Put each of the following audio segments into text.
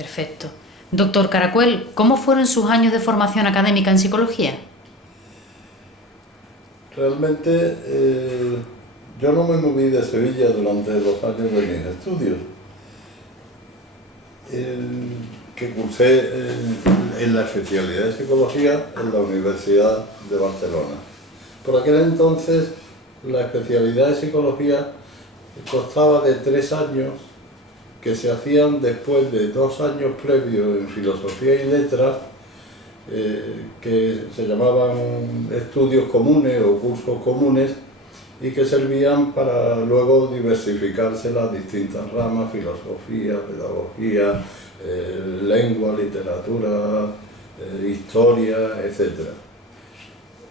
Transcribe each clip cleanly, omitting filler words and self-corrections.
Perfecto. Doctor Caracuel, ¿cómo fueron sus años de formación académica en psicología? Realmente yo no me moví de Sevilla durante los años de mis estudios, que cursé en la especialidad de psicología en la Universidad de Barcelona. Por aquel entonces la especialidad de psicología constaba de 3 años que se hacían después de 2 años previos en filosofía y letras, que se llamaban estudios comunes o cursos comunes y que servían para luego diversificarse las distintas ramas: filosofía, pedagogía, lengua, literatura, historia, etc.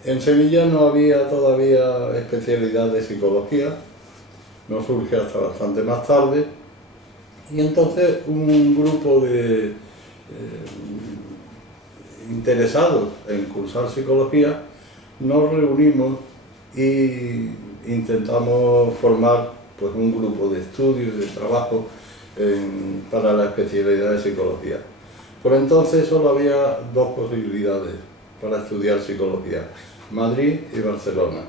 En Sevilla no había todavía especialidad de psicología, no surge hasta bastante más tarde, y entonces un grupo de interesados en cursar psicología nos reunimos y intentamos formar pues un grupo de estudio y de trabajo para la especialidad de psicología. Por entonces solo había 2 posibilidades para estudiar psicología: Madrid y Barcelona.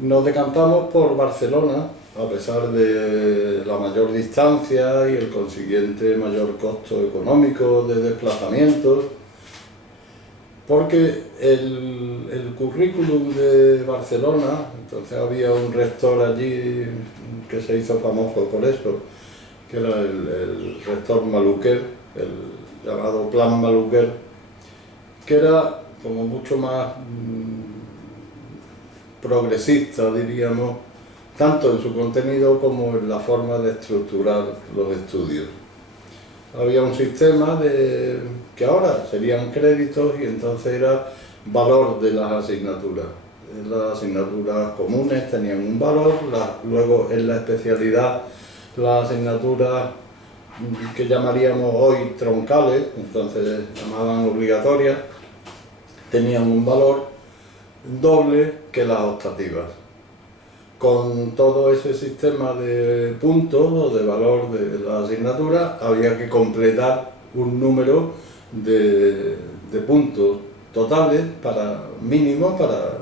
Nos decantamos por Barcelona, a pesar de la mayor distancia y el consiguiente mayor costo económico de desplazamientos, porque el currículum de Barcelona, entonces había un rector allí que se hizo famoso por eso, que era el rector Maluquer, el llamado Plan Maluquer, que era como mucho más progresista, diríamos, tanto en su contenido como en la forma de estructurar los estudios. Había un sistema que ahora serían créditos, y entonces era valor de las asignaturas. Las asignaturas comunes tenían un valor, luego en la especialidad las asignaturas que llamaríamos hoy troncales, entonces llamaban obligatorias, tenían un valor doble que las optativas. Con todo ese sistema de puntos o de valor de la asignatura había que completar un número de puntos totales mínimos para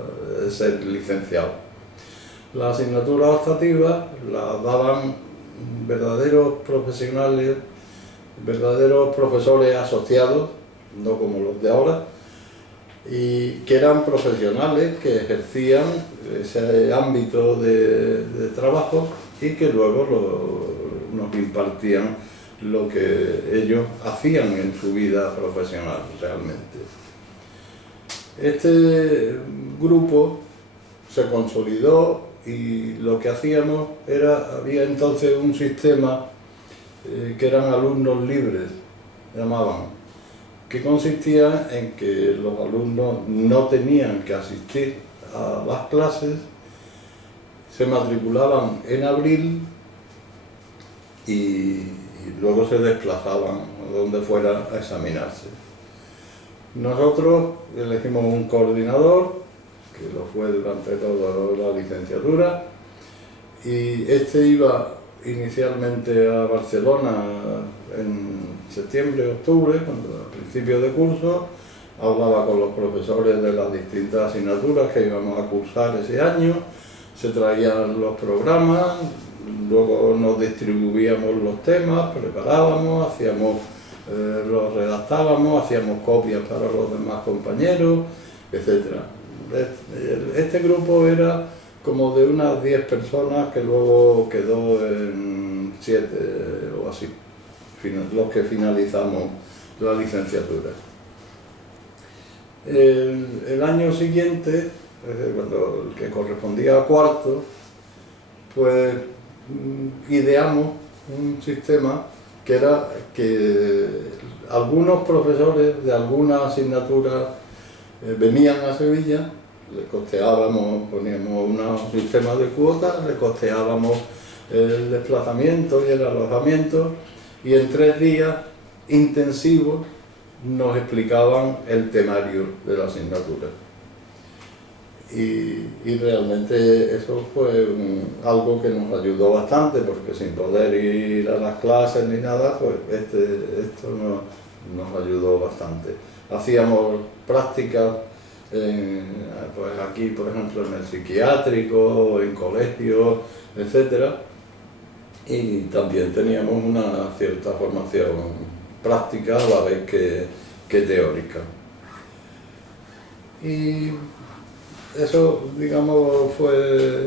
ser licenciado. Las asignaturas optativas las daban verdaderos profesionales, verdaderos profesores asociados, no como los de ahora, y que eran profesionales que ejercían ese ámbito de trabajo y que luego nos impartían lo que ellos hacían en su vida profesional realmente. Este grupo se consolidó y lo que hacíamos había entonces un sistema que eran alumnos libres, llamaban, que consistía en que los alumnos no tenían que asistir a las clases, se matriculaban en abril y luego se desplazaban a donde fuera a examinarse. Nosotros elegimos un coordinador, que lo fue durante toda la licenciatura, y este iba inicialmente a Barcelona en septiembre, octubre, cuando al principio de curso, hablaba con los profesores de las distintas asignaturas que íbamos a cursar ese año, se traían los programas, luego nos distribuíamos los temas, preparábamos, los redactábamos, hacíamos copias para los demás compañeros, etc. Este grupo era como de unas 10 personas, que luego quedó en 7 o así, los que finalizamos la licenciatura. El año siguiente, cuando el que correspondía a cuarto, pues ideamos un sistema que era que algunos profesores de alguna asignatura venían a Sevilla, le costeábamos, poníamos un sistema de cuotas, le costeábamos el desplazamiento y el alojamiento, y en 3 días intensivos nos explicaban el temario de la asignatura. y realmente eso fue algo que nos ayudó bastante, porque sin poder ir a las clases ni nada, pues esto nos ayudó bastante. Hacíamos prácticas pues aquí, por ejemplo, en el psiquiátrico, en colegios, etcétera, y también teníamos una cierta formación práctica a la vez que teórica. Y eso, digamos, fue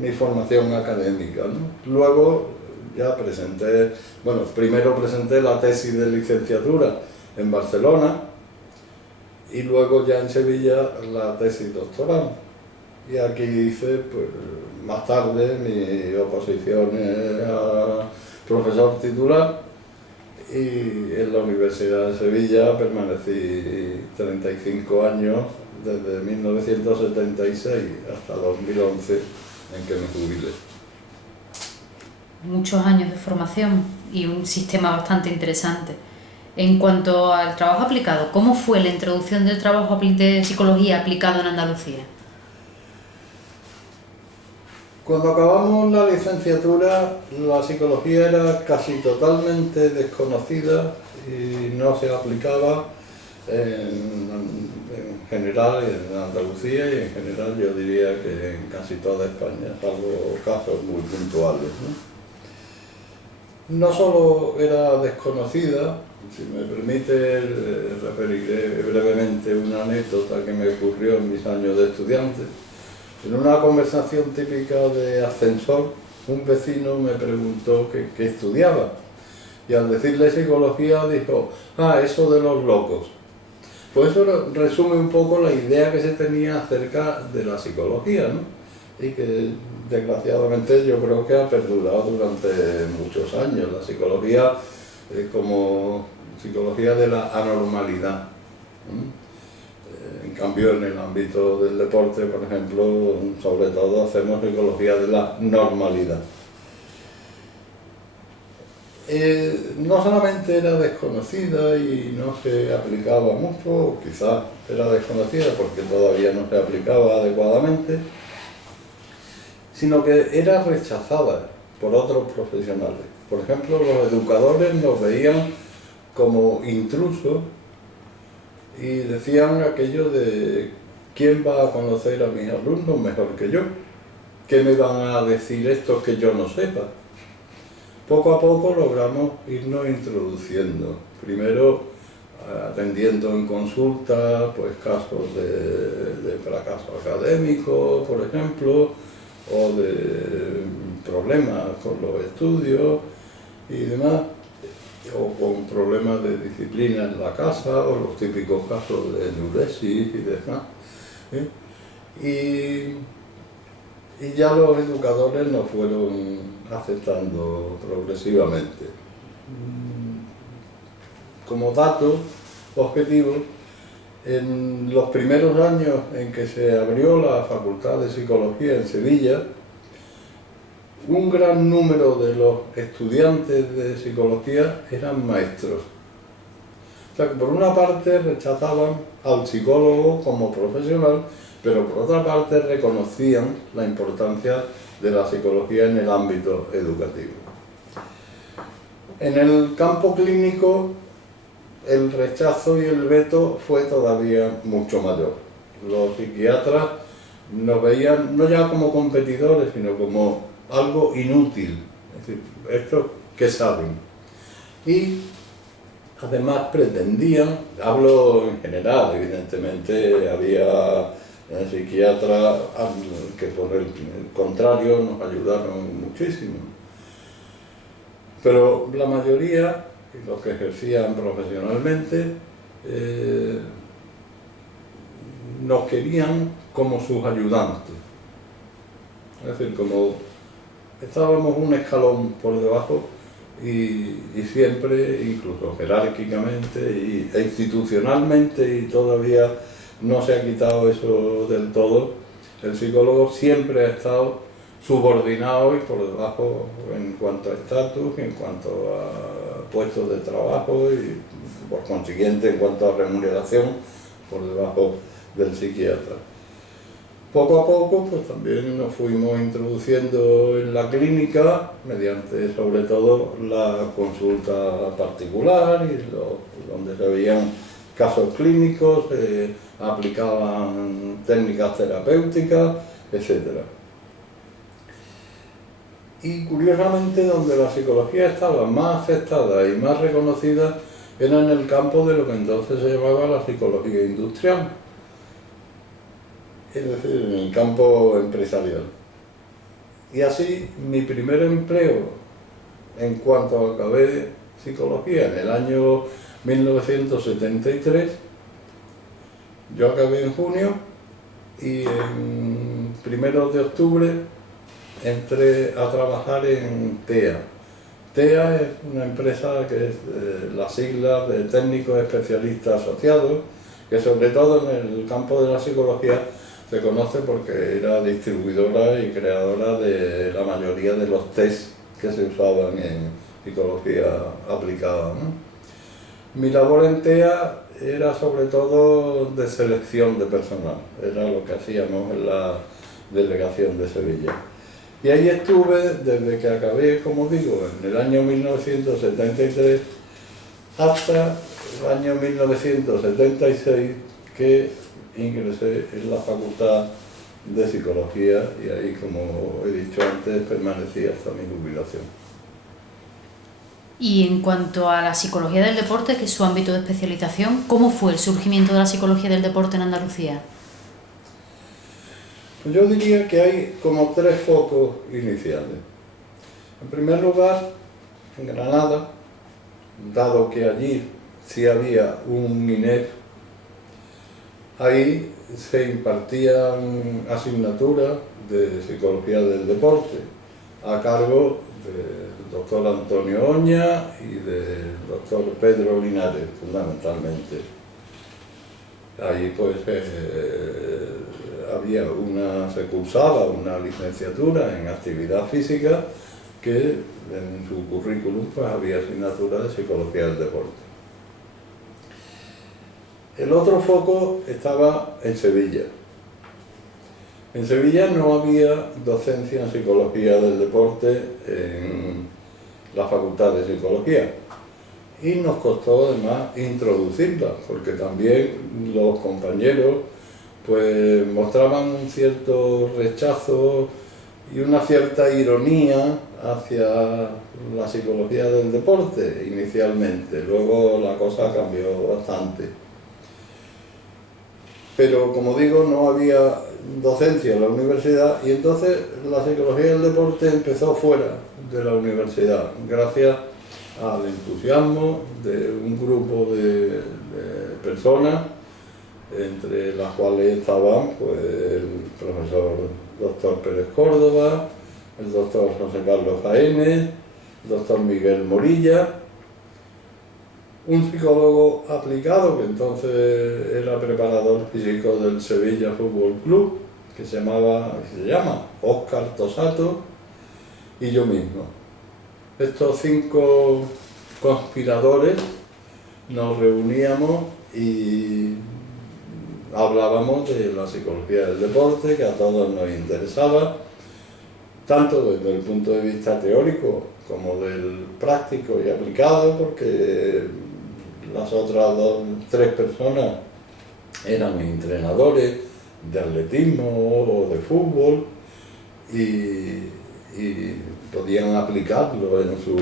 mi formación académica, ¿no? Luego ya primero presenté la tesis de licenciatura en Barcelona y luego ya en Sevilla la tesis doctoral. Y aquí hice, pues, más tarde mi oposición a profesor titular, y en la Universidad de Sevilla permanecí 35 años, desde 1976 hasta 2011, en que me jubilé. Muchos años de formación y un sistema bastante interesante. En cuanto al trabajo aplicado, ¿cómo fue la introducción del trabajo de psicología aplicado en Andalucía? Cuando acabamos la licenciatura, la psicología era casi totalmente desconocida y no se aplicaba en general en Andalucía, y en general yo diría que en casi toda España, salvo casos muy puntuales, ¿no? No solo era desconocida, si me permite, referiré brevemente una anécdota que me ocurrió en mis años de estudiante. En una conversación típica de ascensor, un vecino me preguntó qué estudiaba, y al decirle psicología dijo: "Ah, eso de los locos". Pues eso resume un poco la idea que se tenía acerca de la psicología, ¿no? Y que desgraciadamente yo creo que ha perdurado durante muchos años. La psicología como psicología de la anormalidad. En cambio, en el ámbito del deporte, por ejemplo, sobre todo hacemos psicología de la normalidad. No solamente era desconocida y no se aplicaba mucho, o quizás era desconocida porque todavía no se aplicaba adecuadamente, sino que era rechazada por otros profesionales. Por ejemplo, los educadores nos veían como intrusos y decían aquello de: ¿quién va a conocer a mis alumnos mejor que yo? ¿Qué me van a decir estos que yo no sepa? Poco a poco logramos irnos introduciendo, primero atendiendo en consulta pues casos de fracaso académico, por ejemplo, o de problemas con los estudios y demás, o con problemas de disciplina en la casa, o los típicos casos de enuresis y demás, y ya los educadores nos fueron aceptando progresivamente. Como dato objetivo, en los primeros años en que se abrió la Facultad de Psicología en Sevilla, un gran número de los estudiantes de psicología eran maestros. O sea que por una parte rechazaban al psicólogo como profesional, pero por otra parte reconocían la importancia de la psicología en el ámbito educativo. En el campo clínico, el rechazo y el veto fue todavía mucho mayor. Los psiquiatras nos veían no ya como competidores, sino como algo inútil. Es decir, ¿estos qué saben? Y además pretendían, hablo en general, evidentemente había psiquiatras que por el contrario nos ayudaron muchísimo, pero la mayoría, los que ejercían profesionalmente, nos querían como sus ayudantes, es decir, como estábamos un escalón por debajo, y siempre, incluso jerárquicamente e institucionalmente, y todavía no se ha quitado eso del todo, el psicólogo siempre ha estado subordinado y por debajo en cuanto a estatus, en cuanto a puestos de trabajo y por consiguiente en cuanto a remuneración por debajo del psiquiatra. Poco a poco pues también nos fuimos introduciendo en la clínica mediante sobre todo la consulta particular y donde se veían casos clínicos, aplicaban técnicas terapéuticas, etc. Y curiosamente donde la psicología estaba más aceptada y más reconocida era en el campo de lo que entonces se llamaba la psicología industrial, es decir, en el campo empresarial. Y así mi primer empleo en cuanto acabé psicología en el año 1973, yo acabé en junio y en 1 de octubre entré a trabajar en TEA. TEA es una empresa que es la sigla de técnicos especialistas asociados, que sobre todo en el campo de la psicología se conoce porque era distribuidora y creadora de la mayoría de los test que se usaban en psicología aplicada, ¿no? Mi labor en TEA era sobre todo de selección de personal, era lo que hacíamos en la delegación de Sevilla. Y ahí estuve desde que acabé, como digo, en el año 1973 hasta el año 1976 que ingresé en la Facultad de Psicología y ahí, como he dicho antes, permanecí hasta mi jubilación. Y en cuanto a la psicología del deporte, que es su ámbito de especialización, ¿cómo fue el surgimiento de la psicología del deporte en Andalucía? Pues yo diría que hay como 3 focos iniciales. En primer lugar, en Granada, dado que allí sí había un MINEF, ahí se impartían asignaturas de psicología del deporte a cargo del doctor Antonio Oña y del doctor Pedro Linares, fundamentalmente. Ahí pues se cursaba una licenciatura en actividad física que en su currículum pues había asignatura de psicología del deporte. El otro foco estaba en Sevilla. En Sevilla no había docencia en psicología del deporte en la Facultad de Psicología y nos costó además introducirla, porque también los compañeros pues mostraban un cierto rechazo y una cierta ironía hacia la psicología del deporte inicialmente, luego la cosa cambió bastante. Pero como digo, no había docencia en la universidad y entonces la psicología del deporte empezó fuera de la universidad, gracias al entusiasmo de un grupo de personas, entre las cuales estaban pues, el profesor doctor Pérez Córdoba, el doctor José Carlos Jaénes, el doctor Miguel Morilla, un psicólogo aplicado que entonces era preparador físico del Sevilla Fútbol Club, que se llama Óscar Tosato, y yo mismo. Estos 5 conspiradores nos reuníamos y hablábamos de la psicología del deporte, que a todos nos interesaba, tanto desde el punto de vista teórico como del práctico y aplicado, porque las otras 3 personas eran entrenadores de atletismo o de fútbol y podían aplicarlo en su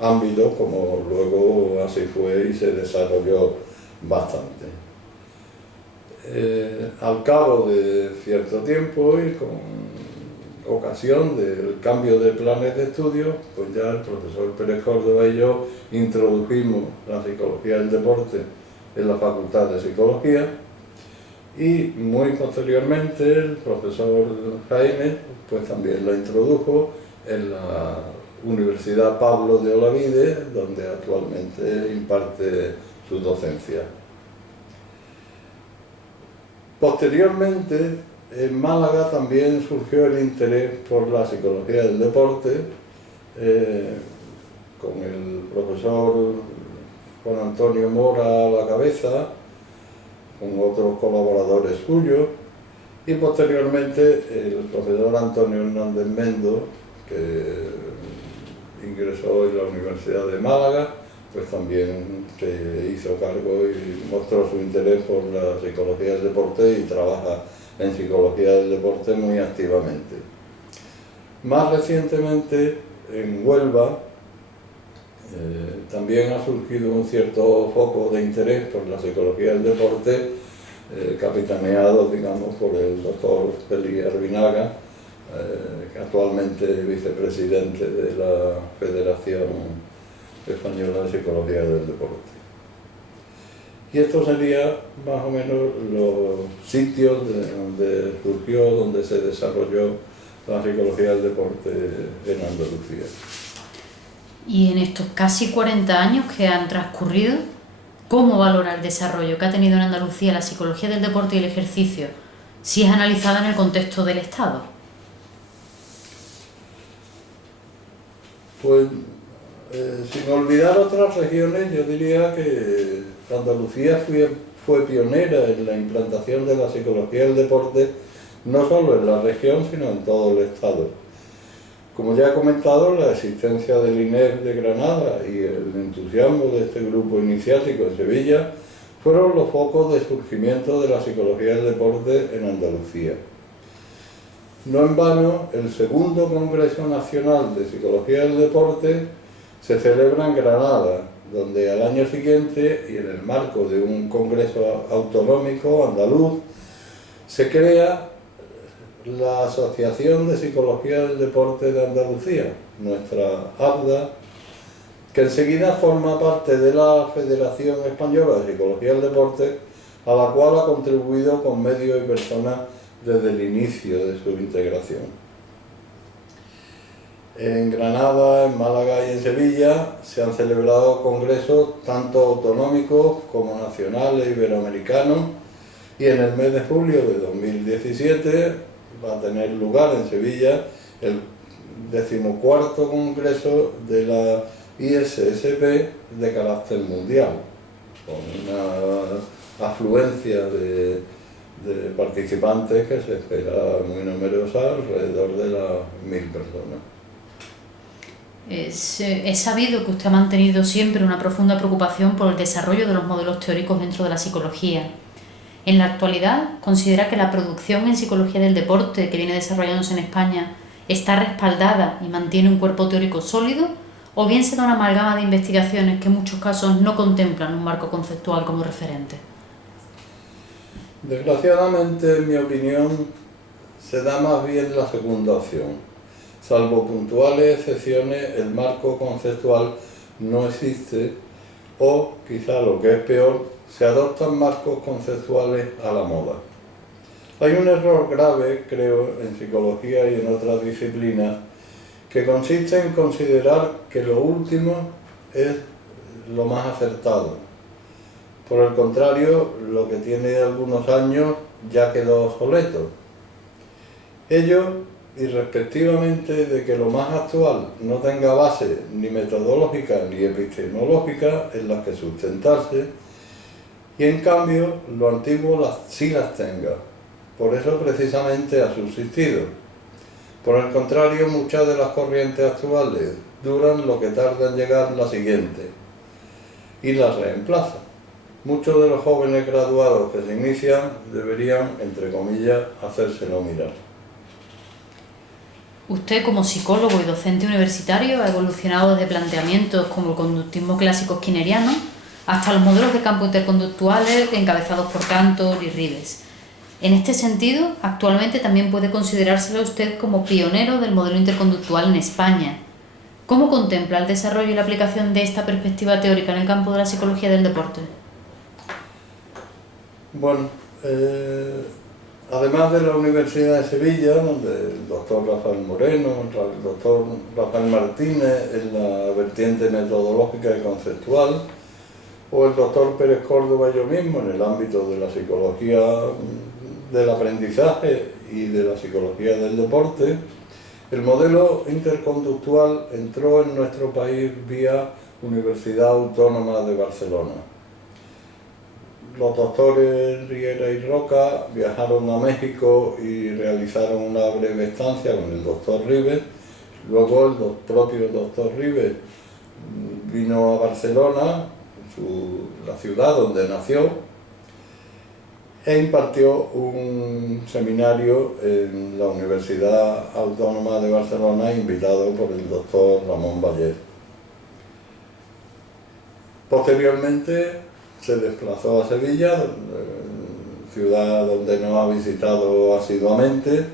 ámbito, como luego así fue y se desarrolló bastante. Al cabo de cierto tiempo y con ocasión del cambio de planes de estudio, pues ya el profesor Pérez Córdoba y yo introdujimos la psicología del deporte en la Facultad de Psicología y muy posteriormente el profesor Jaime pues también la introdujo en la Universidad Pablo de Olavide, donde actualmente imparte su docencia. Posteriormente, en Málaga también surgió el interés por la psicología del deporte, con el profesor Juan Antonio Mora a la cabeza, con otros colaboradores suyos, y posteriormente el profesor Antonio Hernández Mendo, que ingresó en la Universidad de Málaga, pues también se hizo cargo y mostró su interés por la psicología del deporte y trabaja en psicología del deporte muy activamente. Más recientemente, en Huelva, también ha surgido un cierto foco de interés por la psicología del deporte, capitaneado, digamos, por el doctor Félix Arbinaga, actualmente vicepresidente de la Federación Española de Psicología del Deporte. Y esto sería más o menos los sitios donde surgió, donde se desarrolló la psicología del deporte en Andalucía. Y en estos casi 40 años que han transcurrido, ¿cómo valora el desarrollo que ha tenido en Andalucía la psicología del deporte y el ejercicio, si es analizada en el contexto del Estado? Pues, sin olvidar otras regiones, yo diría que Andalucía fue pionera en la implantación de la psicología del deporte, no solo en la región, sino en todo el Estado. Como ya he comentado, la existencia del INEF de Granada y el entusiasmo de este grupo iniciático en Sevilla fueron los focos de surgimiento de la psicología del deporte en Andalucía. No en vano, el segundo Congreso Nacional de Psicología del Deporte se celebra en Granada, donde al año siguiente, y en el marco de un congreso autonómico andaluz, se crea la Asociación de Psicología del Deporte de Andalucía, nuestra APDA, que enseguida forma parte de la Federación Española de Psicología del Deporte, a la cual ha contribuido con medios y personas desde el inicio de su integración. En Granada, en Málaga y en Sevilla se han celebrado congresos tanto autonómicos como nacionales, iberoamericanos, y en el mes de julio de 2017 va a tener lugar en Sevilla el 14º Congreso de la ISSP de carácter mundial, con una afluencia de participantes que se espera muy numerosa, alrededor de las 1000 personas. Es sabido que usted ha mantenido siempre una profunda preocupación por el desarrollo de los modelos teóricos dentro de la psicología. En la actualidad, ¿considera que la producción en psicología del deporte que viene desarrollándose en España está respaldada y mantiene un cuerpo teórico sólido, o bien se da una amalgama de investigaciones que en muchos casos no contemplan un marco conceptual como referente? Desgraciadamente, en mi opinión, se da más bien la segunda opción. Salvo puntuales excepciones, el marco conceptual no existe, o, quizá lo que es peor, se adoptan marcos conceptuales a la moda. Hay un error grave, creo, en psicología y en otras disciplinas, que consiste en considerar que lo último es lo más acertado. Por el contrario, lo que tiene algunos años ya quedó obsoleto. Ello, irrespectivamente de que lo más actual no tenga base ni metodológica ni epistemológica en las que sustentarse, y en cambio lo antiguo sí las tenga. Por eso precisamente ha subsistido. Por el contrario, muchas de las corrientes actuales duran lo que tarda en llegar la siguiente y las reemplazan. Muchos de los jóvenes graduados que se inician deberían, entre comillas, hacérselo mirar. Usted, como psicólogo y docente universitario, ha evolucionado desde planteamientos como el conductismo clásico skinneriano hasta los modelos de campo interconductuales encabezados por Cantor y Rives. En este sentido, actualmente también puede considerárselo usted como pionero del modelo interconductual en España. ¿Cómo contempla el desarrollo y la aplicación de esta perspectiva teórica en el campo de la psicología del deporte? Bueno, además de la Universidad de Sevilla, donde el doctor Rafael Moreno, el doctor Rafael Martínez en la vertiente metodológica y conceptual, o el doctor Pérez Córdoba y yo mismo en el ámbito de la psicología del aprendizaje y de la psicología del deporte, el modelo interconductual entró en nuestro país vía Universidad Autónoma de Barcelona. los doctores Riera y Roca viajaron a México y realizaron una breve estancia con el doctor Ribes. Luego el propio doctor Ribes vino a Barcelona, la ciudad donde nació, e impartió un seminario en la Universidad Autónoma de Barcelona, invitado por el doctor Ramón Baller. Posteriormente se desplazó a Sevilla, ciudad donde nos ha visitado asiduamente,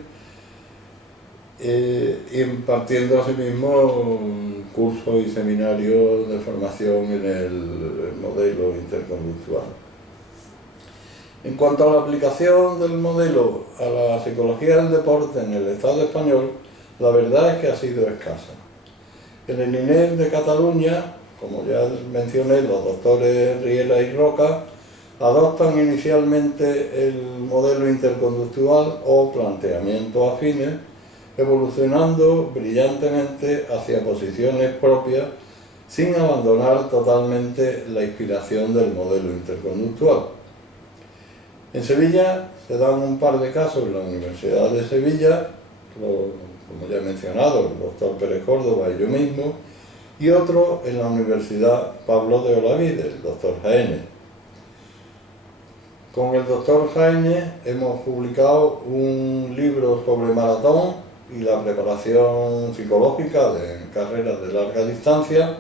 impartiendo asimismo cursos y seminarios de formación en el modelo interconductual. En cuanto a la aplicación del modelo a la psicología del deporte en el Estado español, la verdad es que ha sido escasa. En el INEM de Cataluña, como ya mencioné, los doctores Riera y Roca adoptan inicialmente el modelo interconductual o planteamientos afines, evolucionando brillantemente hacia posiciones propias sin abandonar totalmente la inspiración del modelo interconductual. En Sevilla se dan un par de casos en la Universidad de Sevilla, como ya he mencionado, el doctor Pérez Córdoba y yo mismo, y otro en la Universidad Pablo de Olavide, el doctor Jaénes. Con el doctor Jaénes hemos publicado un libro sobre maratón y la preparación psicológica de carreras de larga distancia,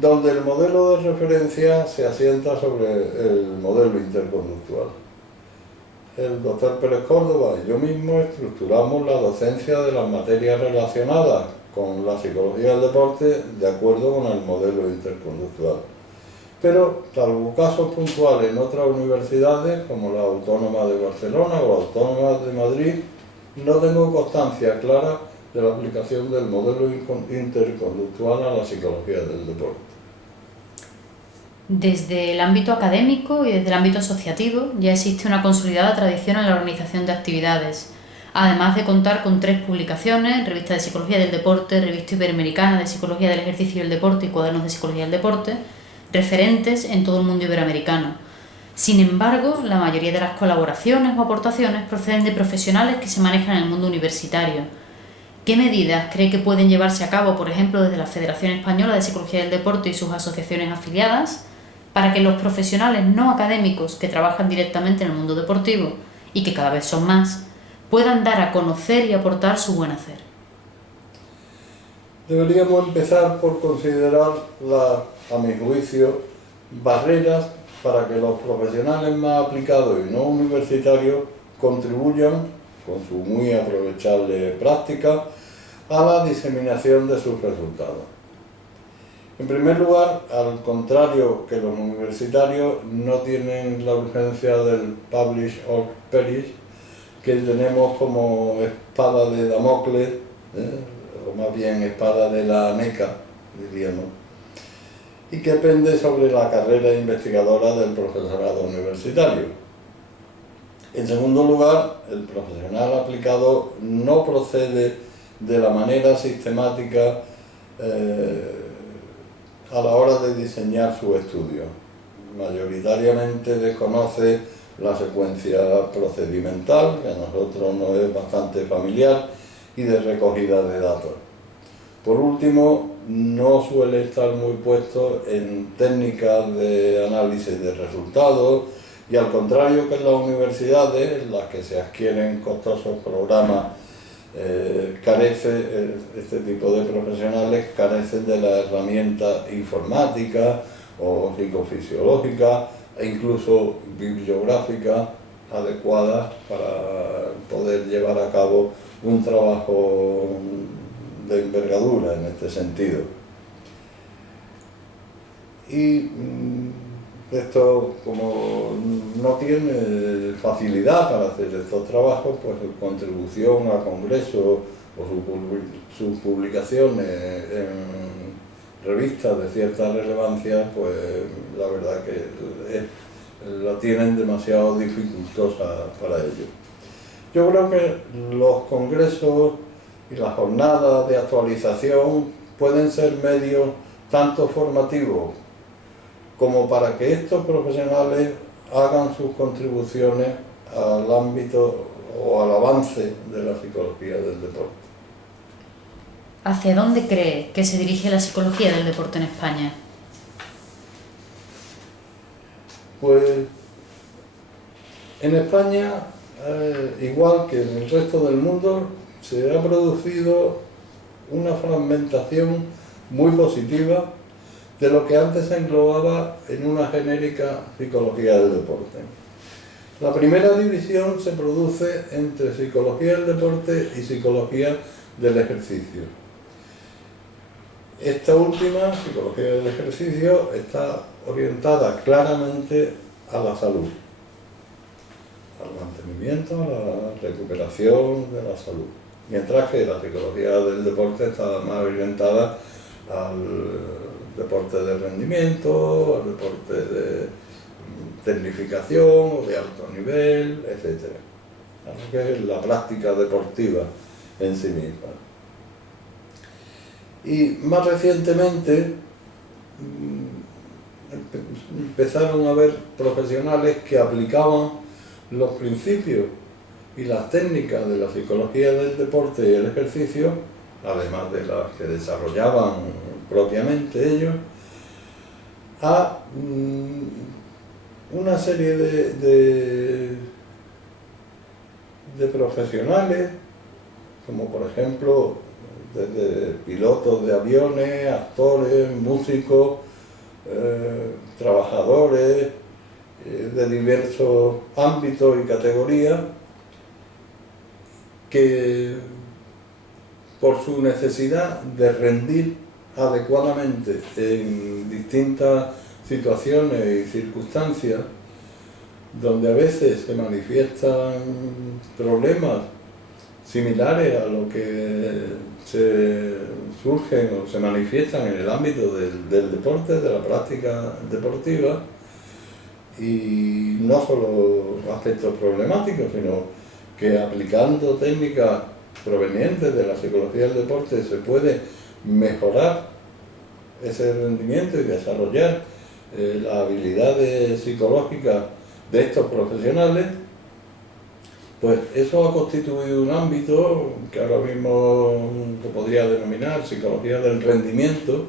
donde el modelo de referencia se asienta sobre el modelo interconductual. El doctor Pérez Córdoba y yo mismo estructuramos la docencia de las materias relacionadas con la psicología del deporte de acuerdo con el modelo interconductual. Pero, salvo casos puntuales en otras universidades, como la Autónoma de Barcelona o la Autónoma de Madrid, no tengo constancia clara de la aplicación del modelo interconductual a la psicología del deporte. Desde el ámbito académico y desde el ámbito asociativo ya existe una consolidada tradición en la organización de actividades, además de contar con 3 publicaciones: Revista de Psicología del Deporte, Revista Iberoamericana de Psicología del Ejercicio y el Deporte y Cuadernos de Psicología del Deporte, referentes en todo el mundo iberoamericano. Sin embargo, la mayoría de las colaboraciones o aportaciones proceden de profesionales que se manejan en el mundo universitario. ¿Qué medidas cree que pueden llevarse a cabo, por ejemplo, desde la Federación Española de Psicología del Deporte y sus asociaciones afiliadas, para que los profesionales no académicos que trabajan directamente en el mundo deportivo, y que cada vez son más, puedan dar a conocer y aportar su buen hacer? Deberíamos empezar por considerar, a mi juicio, barreras para que los profesionales más aplicados y no universitarios contribuyan, con su muy aprovechable práctica, a la diseminación de sus resultados. En primer lugar, al contrario que los universitarios, no tienen la urgencia del publish or perish, que tenemos como espada de Damocles, o más bien espada de la Meca, diríamos, y que pende sobre la carrera investigadora del profesorado universitario. En segundo lugar, el profesional aplicado no procede de la manera sistemática a la hora de diseñar su estudio. Mayoritariamente desconoce la secuencia procedimental, que a nosotros nos es bastante familiar, y de recogida de datos. Por último, no suele estar muy puesto en técnicas de análisis de resultados, y al contrario que en las universidades, en las que se adquieren costosos programas, este tipo de profesionales carecen de las herramientas informáticas o psicofisiológicas e incluso bibliográficas adecuadas para poder llevar a cabo un trabajo de envergadura en este sentido. Y esto, como no tiene facilidad para hacer estos trabajos, pues su contribución a congresos o sus publicaciones en revistas de cierta relevancia, pues la verdad que la tienen demasiado dificultosa para ello. Yo creo que los congresos y las jornadas de actualización pueden ser medios tanto formativos como para que estos profesionales hagan sus contribuciones al ámbito o al avance de la psicología del deporte. ¿Hacia dónde cree que se dirige la psicología del deporte en España? Pues en España, igual que en el resto del mundo, se ha producido una fragmentación muy positiva de lo que antes se englobaba en una genérica psicología del deporte. La primera división se produce entre psicología del deporte y psicología del ejercicio. Esta última, psicología del ejercicio, está orientada claramente a la salud, al mantenimiento, a la recuperación de la salud. Mientras que la psicología del deporte está más orientada al deporte de rendimiento, al deporte de tecnificación o de alto nivel, etc. A lo que es la práctica deportiva en sí misma. Y más recientemente empezaron a haber profesionales que aplicaban los principios y las técnicas de la psicología del deporte y el ejercicio, además de las que desarrollaban propiamente ellos, a una serie de profesionales, como por ejemplo desde pilotos de aviones, actores, músicos, trabajadores de diversos ámbitos y categorías, que por su necesidad de rendir adecuadamente en distintas situaciones y circunstancias, donde a veces se manifiestan problemas similares a lo que surgen o se manifiestan en el ámbito del deporte, de la práctica deportiva, y no solo aspectos problemáticos, sino que aplicando técnicas provenientes de la psicología del deporte se puede mejorar ese rendimiento y desarrollar las habilidades psicológicas de estos profesionales. Pues eso ha constituido un ámbito que ahora mismo se podría denominar psicología del rendimiento,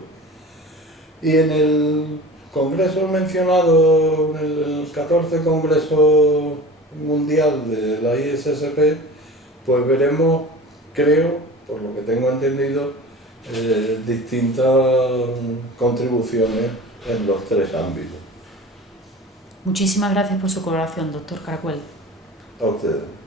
y en el congreso mencionado, en el 14 Congreso Mundial de la ISSP, pues veremos, creo, por lo que tengo entendido, distintas contribuciones en los tres ámbitos. Muchísimas gracias por su colaboración, doctor Caracuel. A ustedes.